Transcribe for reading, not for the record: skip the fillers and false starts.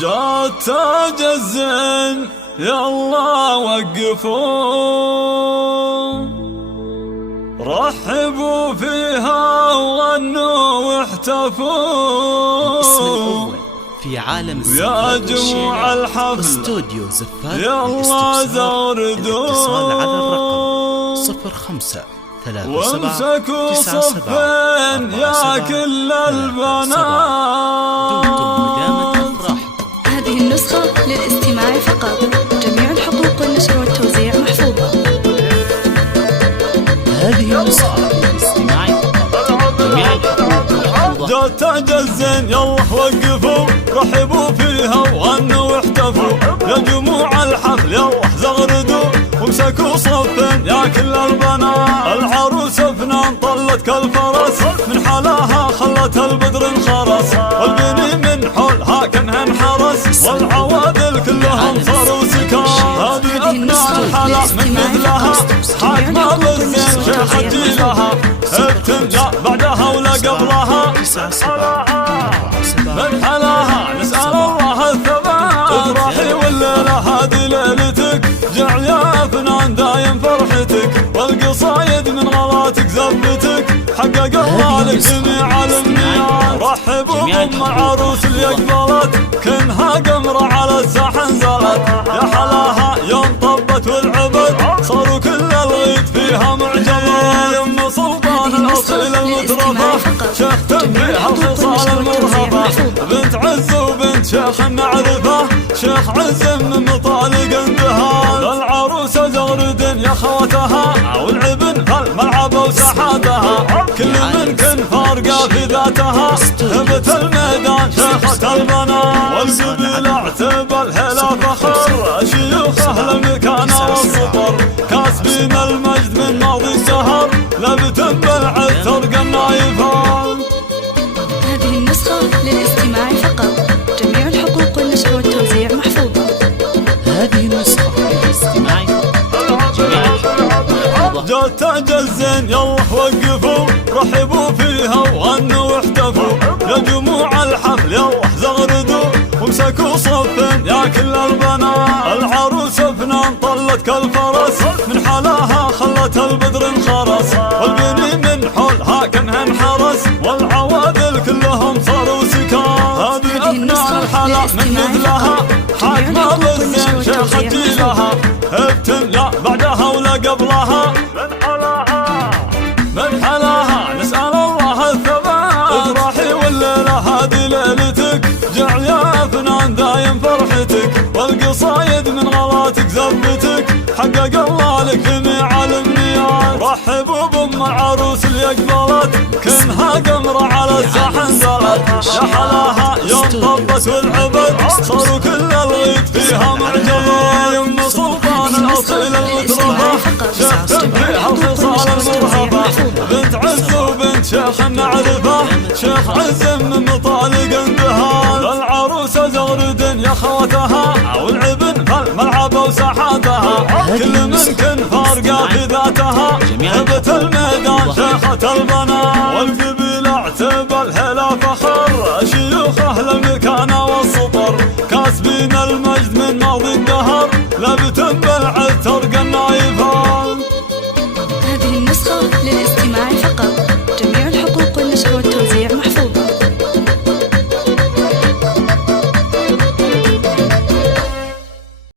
جات تاج الزين يلا وقفوا، رحبوا فيها وغنوا واحتفوا. الاسم الأول في عالم يا جموع الحفل استوديو زفاف يلا زوردوا، الاتصال على الرقم 05 وامسكوا صفين يا كل البنات. دمتم مدامة أفراحكم. هذه النسخة للاستماع فقط، جميع الحقوق والنشر والتوزيع محفوظة. هذه النسخة للاستماع فقط، جميع الحقوق محفوظة. جات تاج الزين يلا وقفوا، رحبوا فيها وغنوا واحتفوا. يا جموع الحفل يلا زغردوا، وامسكوا صفين يا كل البنات. العروس فنان طلت كالفرس، من حلاها خلت البدر انخرس. والبني من حولها كانها انحرس، والعوادل كلهم صاروا سكان. هذه ابناء الحلا من مثلها، حاكمة بالزين شيخة جيلها. ابتنجا بعدها ولا قبلها، من حلاها نسأل الله الثبات. افرحي والليلة هذه ليلتك، جعل يا فنان دايم فرحتك. والقصايد من غلاتك زبتك، حقق الله لك جميع الامنيات. رحبوا بام العروس اللي اقبلت، كنها قمرة على الساحة نزلت. يا حلاها يوم طبت والعبد، صاروا كل الغيد فيها معجبات. يم سلطان الاصيل المترفة، شيخ تنبيها الخصال المرهبة. بنت عز وبنت شيخ معرفة، شيخ عز من مطالق اندهال. العروسة زغرد يا خوتها، والعبن فالملعب وساحاتها. كل من كن فارقة في ذاتها، هبت الميدان شيخة البنات. والقبيل اعتبى الهلا فخر، شيوخه المكانة والسطر. كاسبين المجد من ماضي السهر، لبتم بالعتر قنايفان. هذه النسخة للاستماع فقط، جميع الحقوق والنشر والتوزيع محفوظة. هذه النسخة للاستماع فقط، جميع الحقوق محفوظة. جات تاج الزين يلا وقفوا، رحبوا فيها وغنوا واحتفوا. يا جموع الحفل يلا زغردوا، وامسكوا صفين يا كل البنات. العروس فنان طلت كالفرس، من حلاها خلت البدر انخرس. والبني من حولها كانها انحرس، والعوادل كلهم صاروا سكان. هذه ابناء الحلا من مثلها، حاكمة بالزين شيخة جيلها. ابتنجا بعدها ولا قبلها، من حلاها نسأل الله الثبات. افرحي والليلة هذه ليلتك، جعل يا فنان دايم فرحتك. والقصايد من غلاتك زبتك، حقق الله لك جميع الامنيات. رحبوا بام العروس اللي اقبلت، كنها قمرة على الساحة نزلت. يا حلاها يوم طبت والعبد، صاروا كل الغيد فيها معجبات. يم سلطان الاصيل المترفة، شيخ تنبيها الخصال المرهبة. بنت عز وبنت شيخ معرفة، شيخ عز من مطالق اندهال. العروسة زغرد يا خوتها، والعبن فالملعب وساحاتها. كل من كن فارقة في ذاتها، هبت الميدان شيخة البنات. والقبيل اعتبى الهلا فخر، شيوخه المكانة والسطر. كاسبين